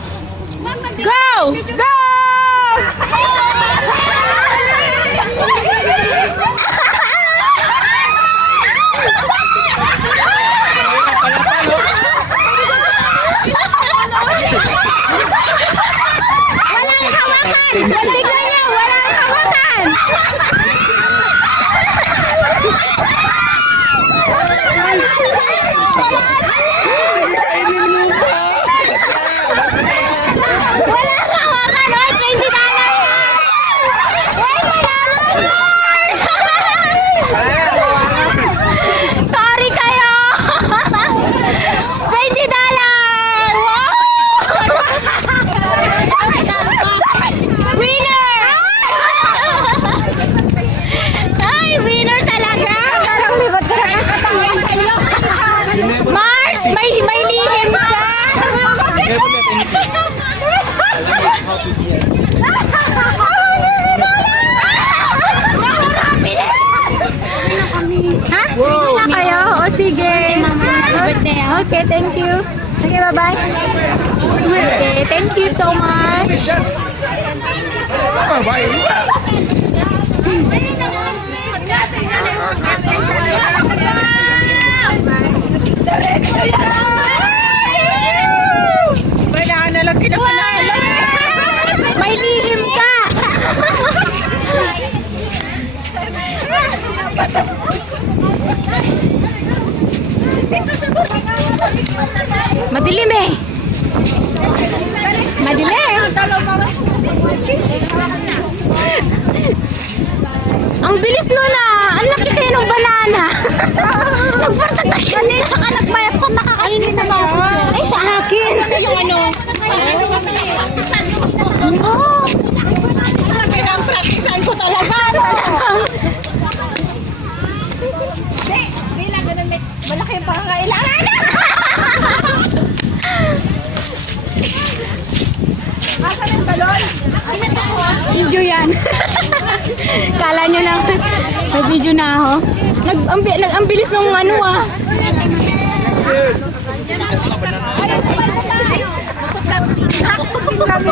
Go! Go! Walang hawakan! Tignan niyo, walang hawakan! Walang hawakan! Oy, $20! Sorry kayo! $20! Wow! Winner! Ay, winner talaga! Parang libat ko na katawan kayo. Mars, may lihim ka! Ha? Wow. Na kayo? O sige. Okay, thank you. Okay, bye-bye. Okay, thank you so much. Banana lang kinapanala. May lihim ka. Madilim eh. Madilim. Ang bilis nun ah. Ang laki kayo ng banana. Nagparta tayo. Tsaka nagbayad pa nakakasin na ako. Ay, sa akin. Yung ano? No. Pinang-practicean ko talaga. Hindi lang ganun. Malaki yung pangangailangan. Asan yung balon? Video yan. Kala nyo lang, may video na ako. Ang bilis nung ano ah.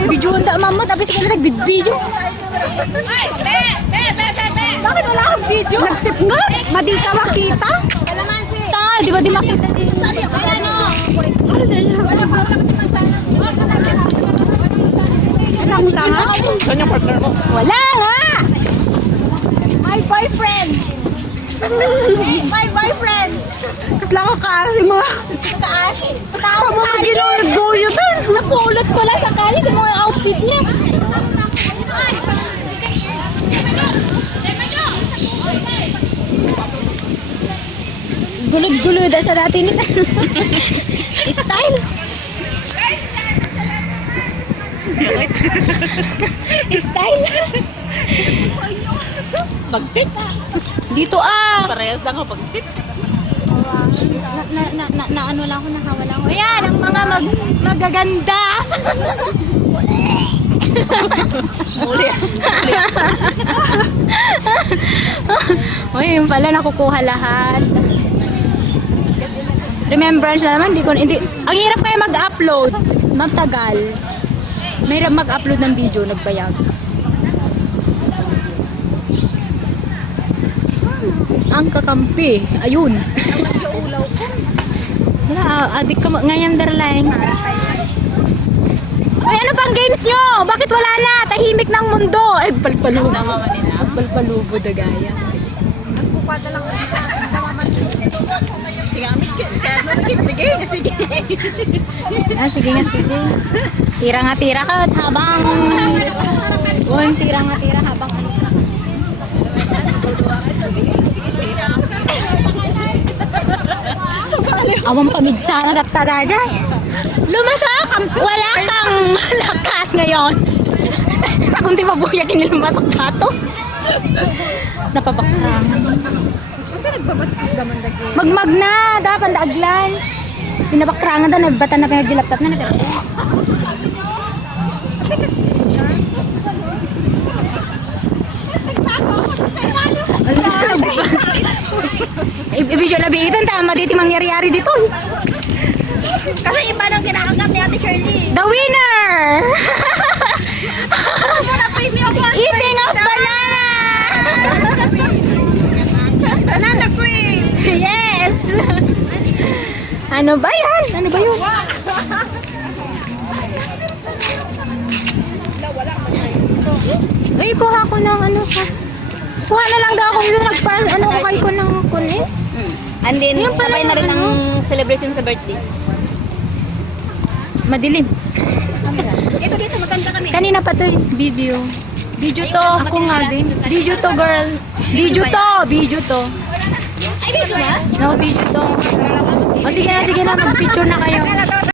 Video ang mama, tapos ko na nag-video. Bakit wala akong video? Nagsipngot? Madi ka makita? Tay, di ba di makita? Alam lang ha? Saan yung partner mo? Wala nga! My boyfriend! My boyfriend! Kasla ko kasi mo. Nag-aasin. Tama mo ginagawa doon. Napulot ko lang sa kali, di mo yung outfit niya. Gulod-gulod sa natin ito. Style. Style. Pagtit. Dito ah. Parehas lang ako pagtit. Na ano lang ako, nakawala ko. Ayan, ang mga magaganda. Muli. Uy, yun pala nakukuha lahat. Remembrance na naman, hindi, ang hirap kaya mag-upload. Magtagal. Mahirap mag-upload ng video, nagbayag. Ang kakampi, ayun. Wala, adik ka ngayon darling. Ay, ano pang games nyo? Bakit wala na? Tahimik ng mundo. Ay, palpalubo. Palpalubo na gaya. Nagpupada lang ako. Sige, sige. Ah, sige nga, sige. Tira nga, tira ka at habang... Uy, tira nga, tira habang ano ka. Awang pamigsana at tadajay. Lumasak! Wala kang lakas ngayon. Sa kunti mabuya kinilumasak dato. Napabakrang. Nagbabastos naman lagi. Magmag na, dapat daag lunch. Pinabakrangan na, nagbata na pinagdilaptap na. Ibigyo na biitan, tama dito mangyari-yari dito. Kasi iba nang kinakagat ni Ate Shirley. The winner! Ano ba yan? Ano ba yun? Uy, kuha ko ng ano ka. Kuha na lang daw ako dito. Ano ko kayo ko ng kunis? And then, Yun pala sabay na rin yung ang celebration sa birthday. Madilim. Ito dito, maganda kami. Kanina pa to eh. Video. Video to. Ako nga din. Video to, girl. Video to. Video to. Ay, dito ba? No, video to. O sige na, sige na. Mag-picture na kayo.